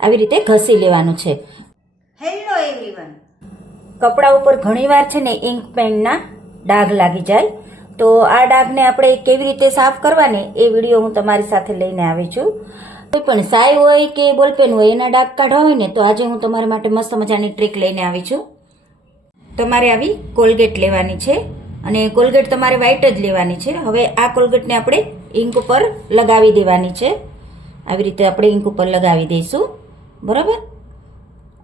આવી રીતે ઘસી લેવાનું છે. હેલો એવરીવન કપડા ઉપર ઘણીવાર છે ને ઇંક પેનના ડાઘ લાગી જાય. તો આ ડાઘને આપણે કેવી રીતે સાફ કરવાની એ વીડિયો હું તમારી સાથે લઈને આવી છું. કોઈ પણ સાય હોય કે બોલપેન હોય એના ડાઘ કાઢવા હોય ને તો આજે હું તમારા માટે મસ્ત મજાની ટ્રીક લઈને આવી છું. તમારે આવી કોલગેટ લેવાની છે અને કોલગેટ તમારે વ્હાઇટ જ લેવાની છે. હવે આ કોલગેટને આપણે ઇંક ઉપર લગાવી દેવાની છે. આવી રીતે આપણે ઇંક ઉપર લગાવી દઈશું. બરાબર?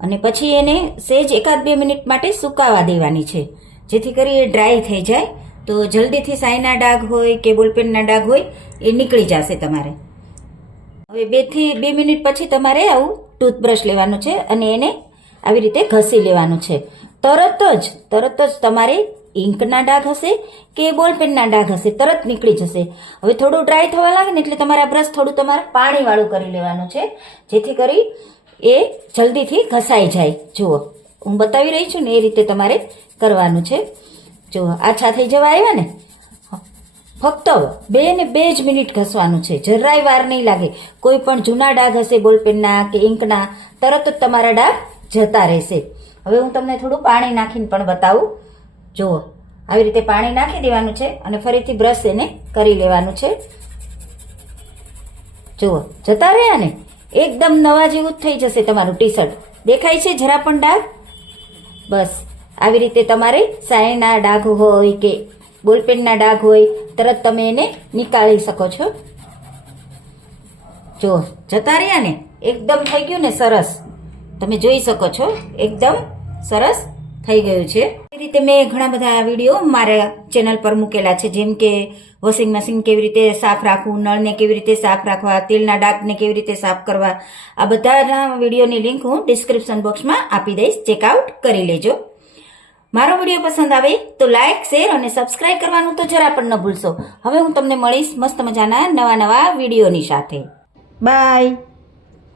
અને પછી એને સેજ એકાદ બે મિનિટ માટે સુકાવા દેવાની છે. જેથી કરી એ ડ્રાય થઈ જાય. તો જલ્દીથી સાયના ડાઘ હોય કે બોલપેનના ડાઘ હોય, એ નીકળી જશે તમારે. હવે બેથી બે મિનિટ પછી તમારે આવું ટૂથબ્રશ લેવાનું છે અને એને આવી રીતે ઘસી લેવાનું છે. તરત જ તરત જ તમારે ઇંકના ડાઘ હશે કે બોલપેનના ડાઘ હશે, તરત નીકળી જશે. હવે થોડું ડ્રાય થવા લાગે ને એટલે તમારે આ બ્રશ થોડું તમારે પાણીવાળું કરી લેવાનું છે. જેથી કરી એ જલ્દીથી ઘસાઈ જાય. જુઓ, હું બતાવી રહી છું ને એ રીતે તમારે કરવાનું છે. જુઓ, આછા થઈ જવા આવ્યા ને? ફક્ત બે ને બે જ મિનિટ ઘસવાનું છે. જરાય વાર નહીં લાગે. કોઈ પણ જૂના ડાઘ હશે, બોલપેનના કે ઇંકના, તરત જ તમારા ડાઘ જતા રહેશે. હવે હું તમને થોડું પાણી નાખીને પણ બતાવું. જુઓ, આવી રીતે પાણી નાખી દેવાનું છે અને ફરીથી બ્રશ એને કરી લેવાનું છે. જુઓ, જતા રહ્યા ને? એકદમ નવા જેવું જ થઈ જશે તમારું ટી શર્ટ દેખાય છે જરા પણ ડાઘ? બસ. આવી રીતે તમારે સાયના ડાઘ હોય કે બોલપેનના ડાઘ હોય, તરત તમે એને નીકાળી શકો છો. જો, જતા રહ્યા ને, એકદમ થઈ ગયું ને સરસ. તમે જોઈ શકો છો, એકદમ સરસ થઈ ગયું છે. એ રીતે મેં ઘણા બધા વીડિયો મારા ચેનલ પર મૂકેલા છે. જેમ કે વોશિંગ મશીન કેવી રીતે સાફ રાખવું, નળને કેવી રીતે સાફ રાખવા, તેલના ડાકને કેવી રીતે સાફ કરવા, આ બધાના વિડીયોની લિંક હું ડિસ્ક્રિપ્શન બોક્સમાં આપી દઈશ. ચેકઆઉટ કરી લેજો. મારો વીડિયો પસંદ આવે તો લાઇક શેર અને સબસ્ક્રાઇબ કરવાનું તો જરા પણ ન ભૂલશો. હવે હું તમને મળીશ મસ્ત મજાના નવા નવા વિડીયોની સાથે. બાય.